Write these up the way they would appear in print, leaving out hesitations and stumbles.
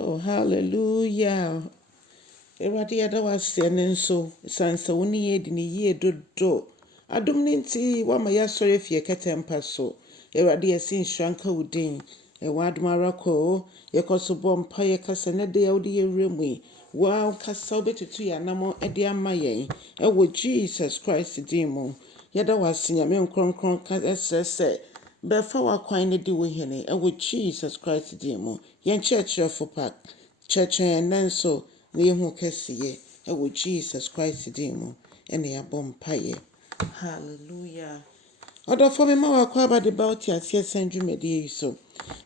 Oh, hallelujah. Ewurade yɛda wo ase ne nso sansa wo ne yɛ di ne yie dodo. Adom ne nti wama yɛasɔre afi yɛkɛtɛ mpa so. Ewurade yɛse nhyira nka wo din. Ɛwɔ adom ara kɔ yɛkɔ so bɔ mpa yɛkasa ne de wode yɛwura mu yi. Wa kasa wobɛtutu yɛ anam de ama yɛn. Ɛwɔ Jesus Christ din mu. Yɛda wo ase Nyame nkronkron ka ɛsrɛ sɛ bɛfa w'akwan ne di wo hene. Ɛwɔ Jesus Christ din mu. Yɛn kyerɛkyerɛfo pa. Kyerɛkyerɛ yɛn nso na yɛhu kɛseyɛ. Ɛwɔ Jesus Christ din mu. Ɛna yɛabɔ mpaeɛ. Hallelujah. Ɔdɔfo me ma wakɔ abade ba wote aseɛ sɛn dwumadie yi so.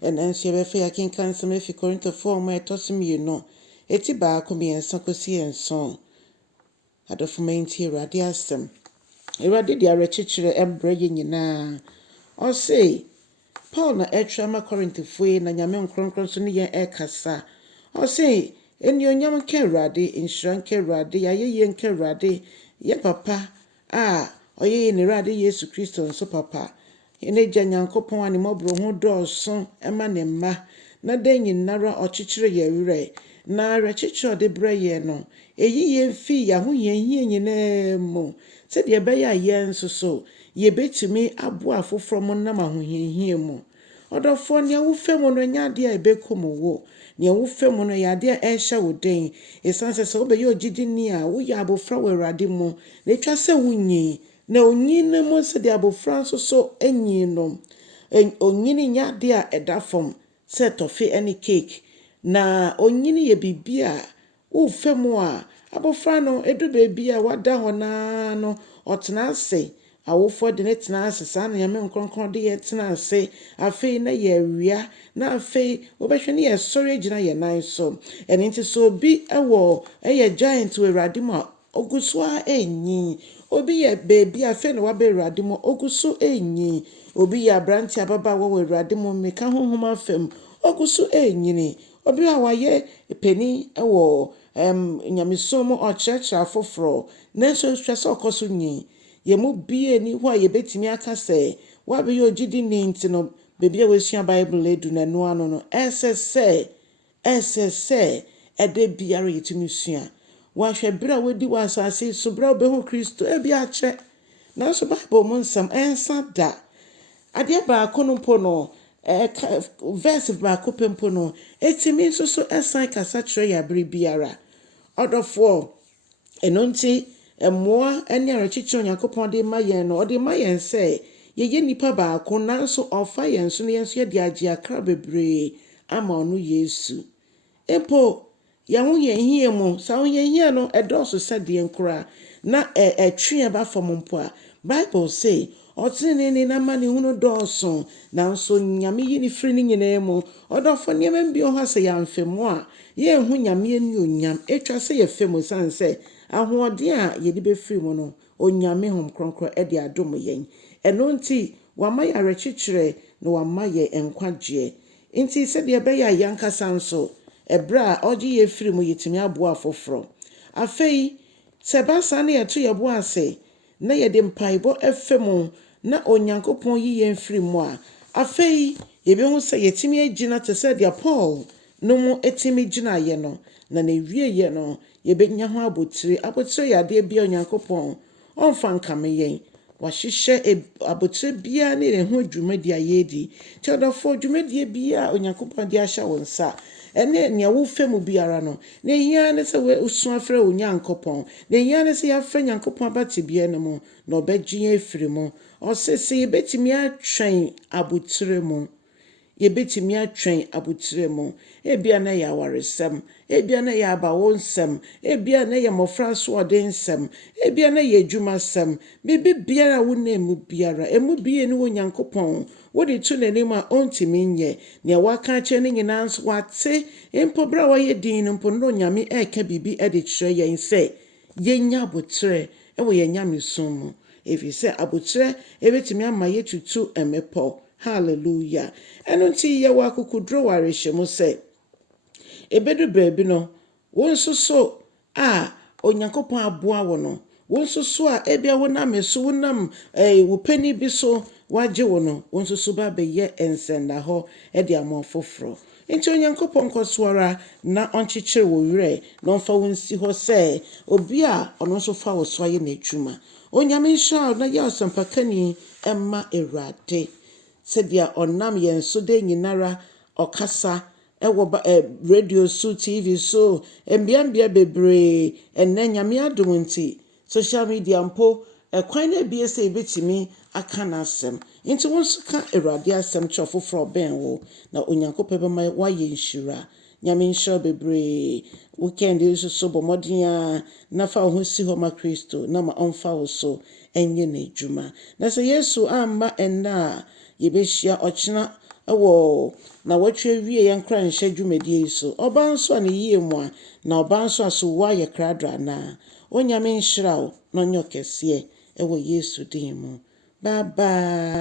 Ɛna nso yɛbɛfa yɛakenka nsɛm afi Korintofoɔ ma ɛtɔ so mmienu. Eti baako mmiɛnsa kɔsi nson. Adɔfo ma nti Awurade asɛm. Awurade de awerɛkyekyerɛ ɛmbrɛ yɛ nyinaa. Ɔse Paul na ɛtwerɛ ma Korintofoɔ yi na Nyame nkronkron so ne yɛn ɛkasa. Ɔse Enuonyam nka Awurade, nhyira nka Awurade, yɛayɛyie nka Awurade, yɛ papa a ɔyɛ ne Awurade Yesu Kristo nso papa. Ɛne gya Nyankopɔn a ne mmɔborɔ ho dɔɔso ɛma ne mma, na da nyinara ɔkyekyere yɛ werɛ, na awerɛkyekyerɛ ɔde brɛ yɛn no, ɛyi yɛn fi yɛahohiahia nyinaa mu, sɛdeɛ ɛbɛyɛ a yɛn nso so yɛbɛtumi aboa afoforɔ mo nam ahohiahia mu. Ɔdɔfoɔ nea wofɛ mu no nyɛ adeɛ a ɛbɛkum wo. Nea wofɛ mu no yɛ adeɛ a ɛhyɛ wo den. Ɛsiane sɛ wobɛyɛ ogyidini a woyɛ abofra wɔ Awurade mu, na ɛtwa sɛ wonyin. Na onyin no mu sɛdeɛ abofra nso so enyin no. Onyin nyɛ adeɛ a ɛda fam sɛ tɔfe ne cake. Na onyin yɛ biribi a wofɛ mu a abofra no edu baabi a wada hɔ naa no ɔtena ase. Awofoɔ de ne tena ase saa na Nyame nkronkron de yɛ tena ase. Afei na yɛ awia, na afei wobɛhwɛ ne yɛ sɔre gyina yɛ nan so. Ɛno nti so obi ɛyɛ giant wɔ Awurade mu a ogu so a enyin. Obi yɛ baabi a afei na waba Awurade mu ogu so enyin. Obi yɛ aberante ababaawa wɔ Awurade mu mmeka honhom afam ogu so enyini. Obi a wayɛ panin wɔ nyamesom mu ɔkyerɛkyerɛ afoforɔ nanso hwɛ sɛ ɔkɔ so nyin. Yɛmu bie ni hɔ a yɛbɛtumi aka sɛ wabɛyɛ ogyidini nti no baabi a wɔasua Bible edu na ɛno ano no ɛsɛ sɛ ɛda biara yɛtumi sua. Wahwɛ bere a wɔdi wɔ asase so bere a wobɛhu Kristo ebi akyɛ. Nanso Bible mu nsɛm ɛnsa da. Adeɛ baako no mpo no verse baako pɛ mpo no ɛtumi nso so ɛsan kasa kyerɛ yɛ abere biara. Ɔdɔfoɔ ɛno nti mmoa ne awerɛkyekyerɛ Onyankopɔn de ma yɛn no ɔde ma yɛn sɛ yɛyɛ nipa baako nanso ɔfa yɛn so na yɛn nso yɛde agye akra bebree ama ɔno Yesu. Mpo yɛn ho yɛn hia mu saa ho yɛn hia no ɛdɔɔso sɛdeɛ nkora na ɛtwe ba fam mpo a Bible say ɔtenenee nama ne hunu dɔɔso nanso Nyame yi ne firi ne nyinaa mu. Ɔdɔfo nneɛma bi wɔ hɔ sɛ yɛamfɛ mu a yɛnhu Nyame anuonyam ɛtwa sɛ yɛfɛ mu san sɛ ahoɔden a yɛde bɛfiri mu no Onyame hom kronkron de adom yɛn. Ɛno nti wama yɛ awerɛkyekyerɛ na wama yɛ nkwagyeɛ. Nti sɛdeɛ ɛbɛyɛ a yɛnkasa nso ɛberɛ a ɔgye yɛ firi mu yɛtumi aboa afoforɔ. Afei sɛ basa na yɛto yɛbo ase na yɛde mpaebɔ ɛfɛ mu na Onyankopɔn yi yɛn firi mu a afei yɛbɛhu sɛ yɛtumi agyina te sɛ deɛ Paul no mu ɛtumi gyinaeɛ no na n'ewieɛ no yɛbɛnya ho abotire. Abotire yɛ adeɛ bi a Onyankopɔn ɔmfa nkame yɛn. Wahyehyɛ abotire biara ne ne ho dwumadie a yɛdi. Nti ɔdɔfo dwumadie biara a Onyankopɔn de ahyɛ wo nsa ɛne nea wofɛ mu biara no na ehia ne sɛ wosu afrɛ Onyankopɔn. Na ehia ne sɛ yɛafrɛ Nyankopɔn abatebea no mu na ɔbɛgye yɛn afiri mu. Ɔsɛ sɛ yɛbɛtumi atwɛn abotire mu. Yɛbɛtumi atwɛn abotire mu. Ebia na yɛ awaresɛm, ebia na yɛ abawo nsɛm, ebia na yɛ mmɔfra asoɔden nsɛm, ebia na yɛ adwumasɛm. Biribi biara a wonam mu biara emu bie ne wɔ Nyankopɔn wode to n'anim a ɔntumi nyɛ. Nea waka akyerɛ ne nyinaa nso wate mpo bere a wɔyɛ din no mpo no Onyame ɛka biribi de kyerɛ yɛn sɛ yɛnya abotire ɛwɔ yɛn nyamesom mu. Ɛfiri sɛ abotire ɛbɛtumi ama yɛtutu mmepɔ. Hallelujah. Ɛno nti yɛwɔ akokoduro wɔ awerɛhyɛmu sɛ ɛbɛdu baabi no wo nso so a Onyankopɔn aboa wo no wo nso so a ebia wonam so wonam wo pani bi so wagye wo no wo nso so ba bɛyɛ nsɛnda hɔ de ama foforɔ. Nti Onyankopɔn nkɔsoara na ɔnkyekyere wo werɛ na ɔmfa wo nsi hɔ sɛ obi a ɔno nso fa wo so ayɛ n'adwuma. Onyame nhyira na yɛ ɔsɛmpakani ɛma Awurade sɛdeɛ ɔnam yɛn so de nyinara ɔkasa ɛwɔ radio so, TV so, mbeambea bebree. Ɛnnɛ Nyame adom nti social media mpo ɛkwan na ebie sɛ ebetumi aka n'asɛm. Nti wo nso ka Awurade asɛm kyerɛ foforɔ ɔbɛn wo na Onyankopɔn bɛma woayɛ nhyira. Nyame nhyira bebree. Weekend nso so bɔ mmɔden a na fa wo ho si hɔ ma Kristo na ma ɔmfa wo so ɛnyɛ n'adwuma. Na sɛ Yesu amma ɛnnɛ a yɛbɛhyia ɔkyena ɛwɔ na wɔtwe wie yɛn kora nhyɛ dwumadie yi so. Ɔbaa nso a ne yie mu a na ɔbaa nso a so wo ayɛ krado anaa. Onyame nhyira wo na ɔnyɛ ɔkɛseɛ ɛwɔ Yesu din mu. Bye bye.